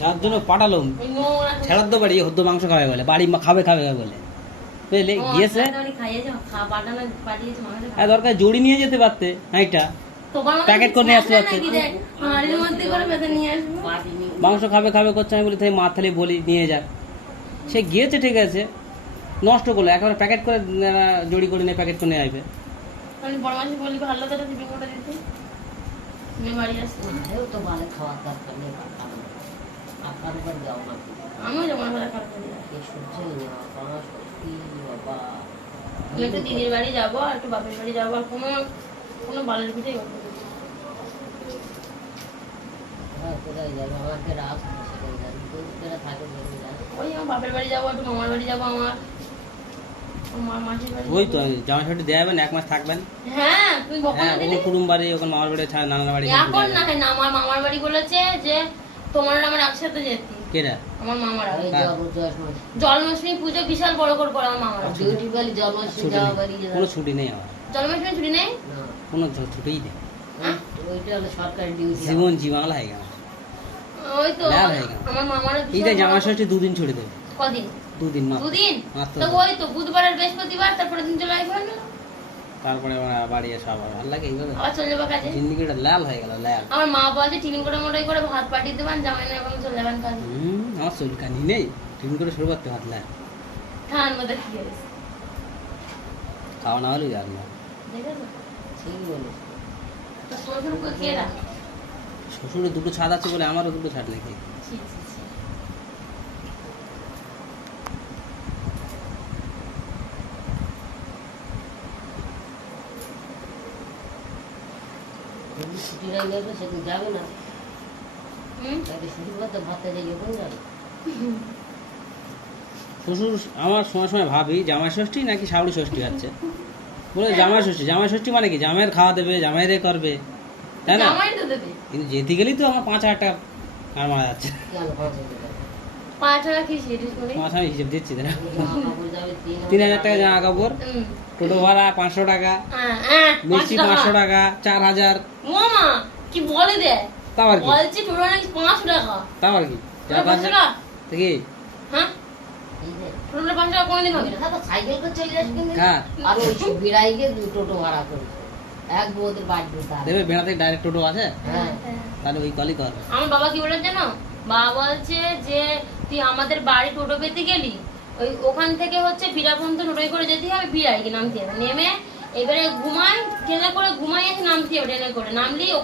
যার জন্য পাঠালাম ছেড়ার তো বাড়ি হদ্দ মাংস খাবে বলে, বাড়ি খাবে বলে বুঝলে গিয়েছে। দরকার জড়ি নিয়ে যেতে পারতে, হাইটা প্যাকেট করে নিয়ে আসতে পারতে। মাংস খাবে করছে, আমি বলি তাই মা থালি বলি নিয়ে যাক। সে গিয়েছে ঠিক আছে, নষ্ট করলো, একেবারে প্যাকেট করে জড়ি করে নিয়ে প্যাকেট করে নিয়ে আসবে। দিদির বাড়ি যাবো, একটু বাপের বাড়ি যাবো, আর কোনো বালের পিঠে ওই আমার বাপের বাড়ি যাবো, একটু মামার বাড়ি যাবো, আমার ওই তো জামা ষষ্ঠী দেয়া যাবেন, 1 মাস থাকবেন। হ্যাঁ তুমি কুটুম বাড়ি, ওখানে মামার বাড়ি, নানার বাড়ি। এখন না হয় না, আমার মামার বাড়ি বলেছে যে তোমার আমার একসাথে যেতে। কেরা? আমার মামারা। জন্মাষ্টমী পুজো বিশাল বড় করে আমার মামারা। কোনো ছুটি নেই আমার। জন্মাষ্টমী ছুটি নেই, কোনো ছুটিই নেই। ওইটা হলো সরকারি ডিউটি। জীবন জীবাংলা হয়ে গেল। ওই তো আমার মামারা এইটা জামা ষষ্ঠী 2 দিন ছুটি দেবে। কদিন? 2 দিন মাত্র। 2 দিন? তো ওই তো বুধবার আর বৃহস্পতিবার, তারপরে দিন চলে আসবে না। তারপরে বাড়ি এসে আবার ভালো লাগে এইভাবে। আবার চলে যাবে কাজে। জিন্দেগিটা লাল হয়ে গেল, লাল। আমার মা বলে টিফিন করে মোটাই করে ভাত পাঠিয়ে দেবেন, জামাই না এবং চলে যাবেন কাজে। আমার চুলকানি নেই, টিফিন করে শুরু করতে ভাত লাল। ঠান্ডার মধ্যে কি হবে? খাওয়া না হলেও যার না। দেখেছো? ঠিক বলেছ। তো শ্বশুরকে কে রাখে? শ্বশুরের 2টো ছাদ আছে বলে আমারও 2টো ছাদ লেগে। যাবে না, শ্বশুর আমার সময় ভাবি জামাই ষষ্ঠী নাকি শাওড়ি ষষ্ঠী হচ্ছে, বলে জামাই ষষ্ঠী মানে কি জামাইয়ের খাওয়া দেবে, জামাইরে করবে, তাই না? কিন্তু যেতে গেলেই তো আমার 5,000 টাকা আর মারা যাচ্ছে। 5,000 কি আমি হিসেব দিচ্ছি, 3,000 টাকা জামা কাপড়, টোটো ভাড়া 500 টাকা, মিষ্টি 500 টাকা, 4,000। মামা কি বলে দে, তাও আর কি, বলছি টোটো নাকি 500 টাকা, তাও আর কি 500 টাকা দেখি। হ্যাঁ টোটো 500 টাকা কোনদিন হবে না। সাইকেল করে চলে যাস কিন্তু, আর ওই বিড়াইকে টোটো ভাড়া করে এক বউদের বাড়ি দেবে, বেড়া থেকে ডাইরেক্ট টোটো আছে। হ্যাঁ তাহলে ওই কলই কর। আমার বাবা কি বলে জানো, বাবা বলছে যে তুই আমাদের বাড়ি টোটো পেতে গেলি, ওই ওখান থেকে হচ্ছে বিড়া পর্যন্ত টোটোয় করে যেতে হবে, বিড়াইকে নামতে হবে, নেমে এবারে ট্রেনে করে ঘুমাই এসে নামতে হবে, ট্রেনে করে নামলি